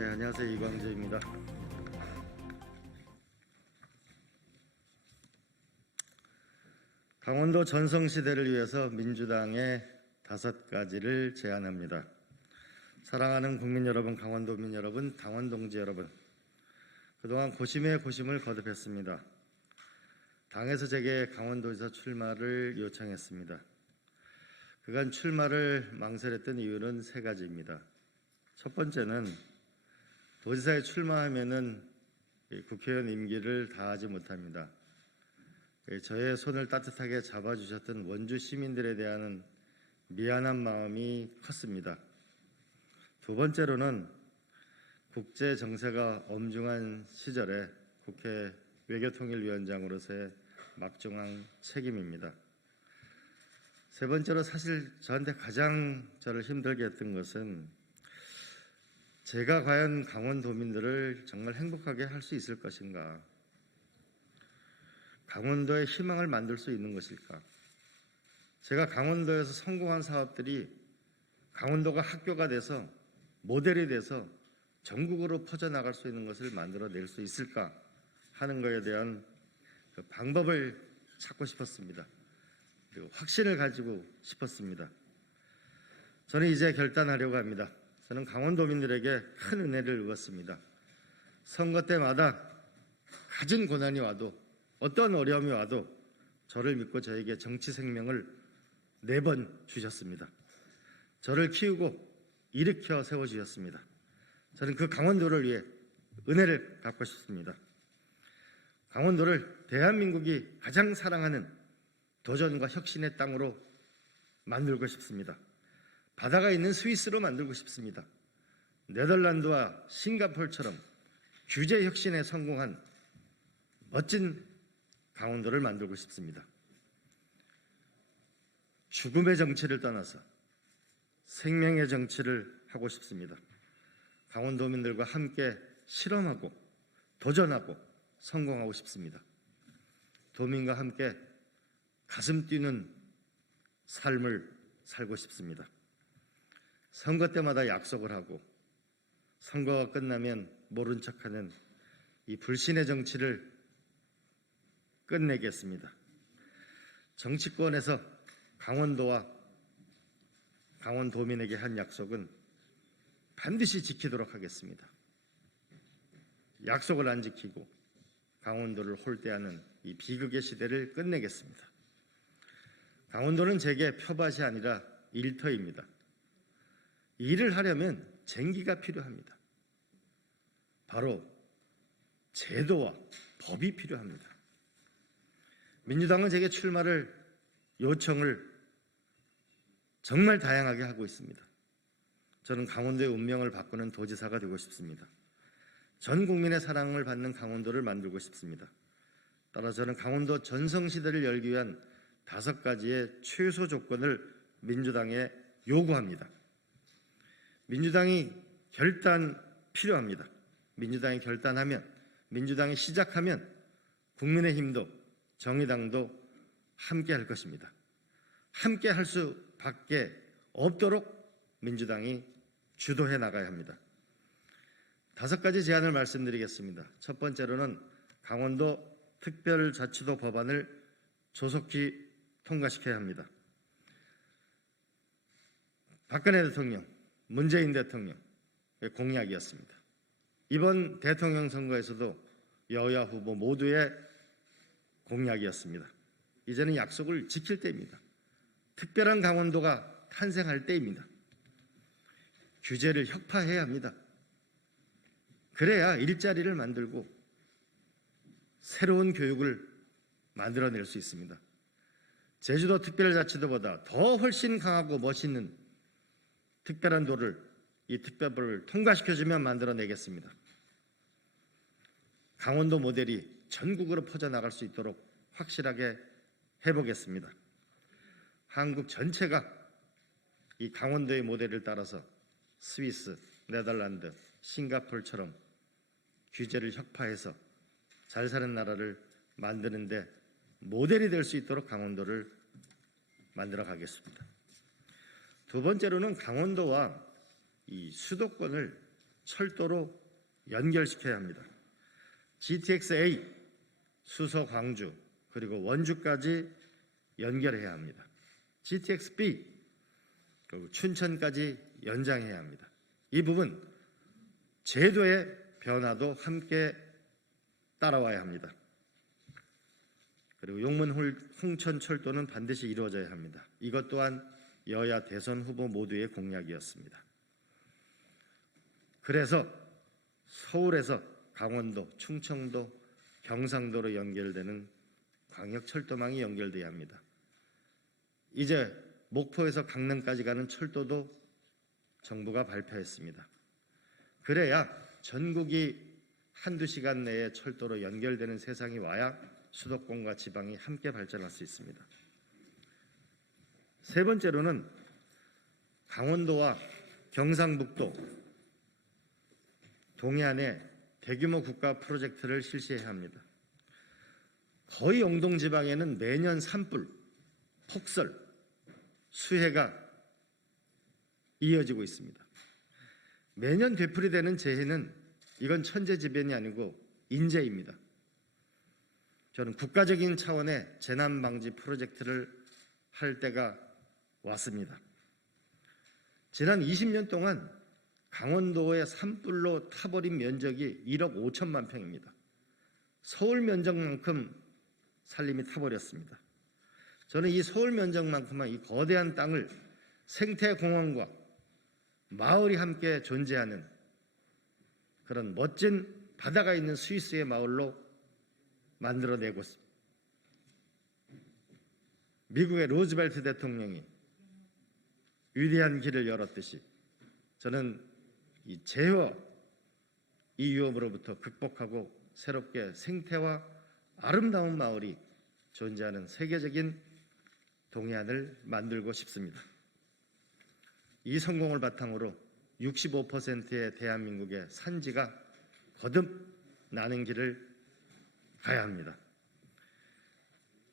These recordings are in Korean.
네, 안녕하세요. 이광재입니다. 강원도 전성시대를 위해서 민주당의 5가지를 제안합니다. 사랑하는 국민 여러분, 강원도민 여러분, 당원 동지 여러분, 그동안 고심에 고심을 거듭했습니다. 당에서 제게 강원도지사 출마를 요청했습니다. 그간 출마를 망설였던 이유는 3가지입니다. 첫 번째는 도지사에 출마하면은 국회의원 임기를 다하지 못합니다. 저의 손을 따뜻하게 잡아주셨던 원주 시민들에 대한 미안한 마음이 컸습니다. 두 번째로는 국제 정세가 엄중한 시절에 국회 외교통일위원장으로서의 막중한 책임입니다. 세 번째로 사실 저한테 가장 저를 힘들게 했던 것은 제가 과연 강원도민들을 정말 행복하게 할 수 있을 것인가? 강원도의 희망을 만들 수 있는 것일까? 제가 강원도에서 성공한 사업들이 강원도가 학교가 돼서 모델이 돼서 전국으로 퍼져나갈 수 있는 것을 만들어낼 수 있을까 하는 것에 대한 그 방법을 찾고 싶었습니다. 그리고 확신을 가지고 싶었습니다. 저는 이제 결단하려고 합니다. 저는 강원도민들에게 큰 은혜를 입었습니다. 선거 때마다 갖은 고난이 와도 어떤 어려움이 와도 저를 믿고 저에게 정치 생명을 4번 주셨습니다. 저를 키우고 일으켜 세워주셨습니다. 저는 그 강원도를 위해 은혜를 갚고 싶습니다. 강원도를 대한민국이 가장 사랑하는 도전과 혁신의 땅으로 만들고 싶습니다. 바다가 있는 스위스로 만들고 싶습니다. 네덜란드와 싱가포르처럼 규제 혁신에 성공한 멋진 강원도를 만들고 싶습니다. 죽음의 정치를 떠나서 생명의 정치를 하고 싶습니다. 강원도민들과 함께 실험하고 도전하고 성공하고 싶습니다. 도민과 함께 가슴 뛰는 삶을 살고 싶습니다. 선거 때마다 약속을 하고 선거가 끝나면 모른 척하는 이 불신의 정치를 끝내겠습니다. 정치권에서 강원도와 강원도민에게 한 약속은 반드시 지키도록 하겠습니다. 약속을 안 지키고 강원도를 홀대하는 이 비극의 시대를 끝내겠습니다. 강원도는 제게 표밭이 아니라 일터입니다. 일을 하려면 쟁기가 필요합니다. 바로 제도와 법이 필요합니다. 민주당은 제게 출마를 요청을 정말 다양하게 하고 있습니다. 저는 강원도의 운명을 바꾸는 도지사가 되고 싶습니다. 전 국민의 사랑을 받는 강원도를 만들고 싶습니다. 따라 저는 강원도 전성시대를 열기 위한 5가지의 최소 조건을 민주당에 요구합니다. 민주당이 결단 필요합니다. 민주당이 결단하면, 민주당이 시작하면 국민의힘도 정의당도 함께 할 것입니다. 함께 할 수밖에 없도록 민주당이 주도해 나가야 합니다. 5가지 제안을 말씀드리겠습니다. 첫 번째로는 강원도 특별자치도 법안을 조속히 통과시켜야 합니다. 박근혜 대통령, 문재인 대통령의 공약이었습니다. 이번 대통령 선거에서도 여야 후보 모두의 공약이었습니다. 이제는 약속을 지킬 때입니다. 특별한 강원도가 탄생할 때입니다. 규제를 혁파해야 합니다. 그래야 일자리를 만들고 새로운 교육을 만들어낼 수 있습니다. 제주도 특별자치도보다 더 훨씬 강하고 멋있는 특별한 도를, 이 특별법을 통과시켜주면 만들어내겠습니다. 강원도 모델이 전국으로 퍼져나갈 수 있도록 확실하게 해보겠습니다. 한국 전체가 이 강원도의 모델을 따라서 스위스, 네덜란드, 싱가포르처럼 규제를 혁파해서 잘 사는 나라를 만드는데 모델이 될 수 있도록 강원도를 만들어 가겠습니다. 두 번째로는 강원도와 이 수도권을 철도로 연결시켜야 합니다. GTX-A 수서 광주 그리고 원주까지 연결해야 합니다. GTX-B 그리고 춘천까지 연장해야 합니다. 이 부분 제도의 변화도 함께 따라와야 합니다. 그리고 용문 홍천 철도는 반드시 이루어져야 합니다. 이것 또한 여야 대선 후보 모두의 공약이었습니다. 그래서 서울에서 강원도, 충청도, 경상도로 연결되는 광역철도망이 연결돼야 합니다. 이제 목포에서 강릉까지 가는 철도도 정부가 발표했습니다. 그래야 전국이 한두 시간 내에 철도로 연결되는 세상이 와야 수도권과 지방이 함께 발전할 수 있습니다. 세 번째로는 강원도와 경상북도, 동해안에 대규모 국가 프로젝트를 실시해야 합니다. 거의 영동지방에는 매년 산불, 폭설, 수해가 이어지고 있습니다. 매년 되풀이되는 재해는 이건 천재지변이 아니고 인재입니다. 저는 국가적인 차원의 재난방지 프로젝트를 할 때가 왔습니다. 지난 20년 동안 강원도의 산불로 타버린 면적이 1억 5천만 평입니다. 서울 면적만큼 산림이 타버렸습니다. 저는 이 서울 면적만큼만 이 거대한 땅을 생태공원과 마을이 함께 존재하는 그런 멋진 바다가 있는 스위스의 마을로 만들어내고 있습니다. 미국의 루즈벨트 대통령이 위대한 길을 열었듯이 저는 이 재해와 이 위험으로부터 극복하고 새롭게 생태와 아름다운 마을이 존재하는 세계적인 동해안을 만들고 싶습니다. 이 성공을 바탕으로 65%의 대한민국의 산지가 거듭 나는 길을 가야 합니다.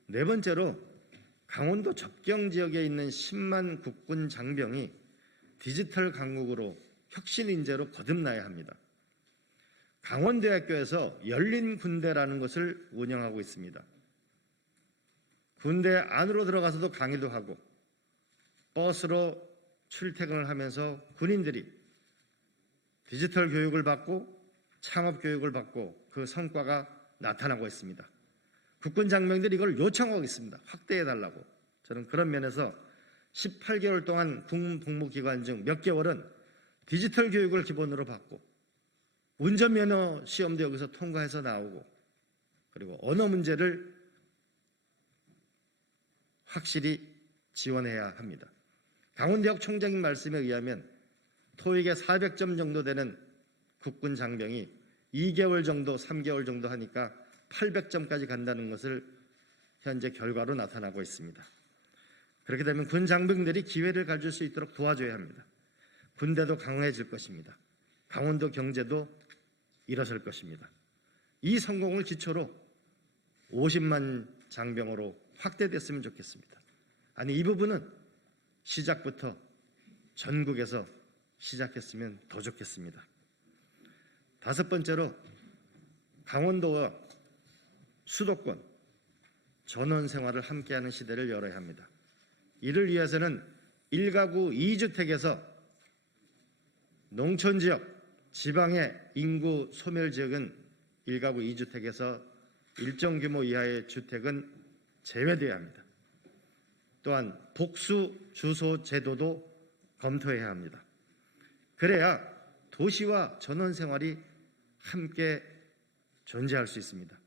네 번째로 강원도 접경 지역에 있는 10만 국군 장병이 디지털 강국으로 혁신 인재로 거듭나야 합니다. 강원대학교에서 열린 군대라는 것을 운영하고 있습니다. 군대 안으로 들어가서도 강의도 하고 버스로 출퇴근을 하면서 군인들이 디지털 교육을 받고 창업 교육을 받고 그 성과가 나타나고 있습니다. 국군 장병들이 이걸 요청하고 있습니다. 확대해달라고. 저는 그런 면에서 18개월 동안 군 복무기간 중 몇 개월은 디지털 교육을 기본으로 받고 운전면허 시험도 여기서 통과해서 나오고 그리고 언어 문제를 확실히 지원해야 합니다. 강원대학 총장님 말씀에 의하면 토익에 400점 정도 되는 국군 장병이 2개월 정도, 3개월 정도 하니까 800점까지 간다는 것을 현재 결과로 나타나고 있습니다. 그렇게 되면 군 장병들이 기회를 가질 수 있도록 도와줘야 합니다. 군대도 강화해질 것입니다. 강원도 경제도 일어설 것입니다. 이 성공을 기초로 50만 장병으로 확대됐으면 좋겠습니다. 아니, 이 부분은 시작부터 전국에서 시작했으면 더 좋겠습니다. 다섯 번째로 강원도와 수도권 전원 생활을 함께하는 시대를 열어야 합니다. 이를 위해서는 1가구 2주택에서 농촌지역, 지방의 인구 소멸지역은 1가구 2주택에서 일정 규모 이하의 주택은 제외되어야 합니다. 또한 복수 주소 제도도 검토해야 합니다. 그래야 도시와 전원 생활이 함께 존재할 수 있습니다.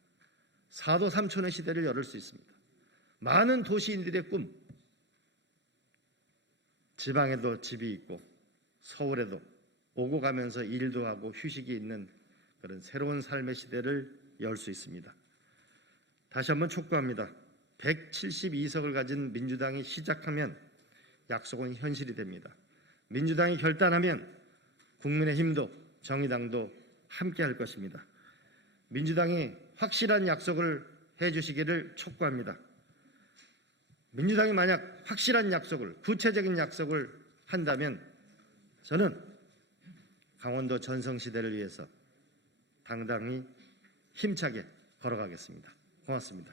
4도 3촌의 시대를 열을 수 있습니다. 많은 도시인들의 꿈, 지방에도 집이 있고 서울에도 오고 가면서 일도 하고 휴식이 있는 그런 새로운 삶의 시대를 열 수 있습니다. 다시 한번 촉구합니다. 172석을 가진 민주당이 시작하면 약속은 현실이 됩니다. 민주당이 결단하면 국민의힘도 정의당도 함께 할 것입니다. 민주당이 확실한 약속을 해주시기를 촉구합니다. 민주당이 만약 확실한 약속을, 구체적인 약속을 한다면 저는 강원도 전성시대를 위해서 당당히 힘차게 걸어가겠습니다. 고맙습니다.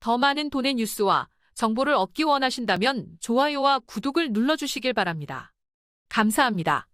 더 많은 돈의 뉴스와 정보를 얻기 원하신다면 좋아요와 구독을 눌러주시길 바랍니다. 감사합니다.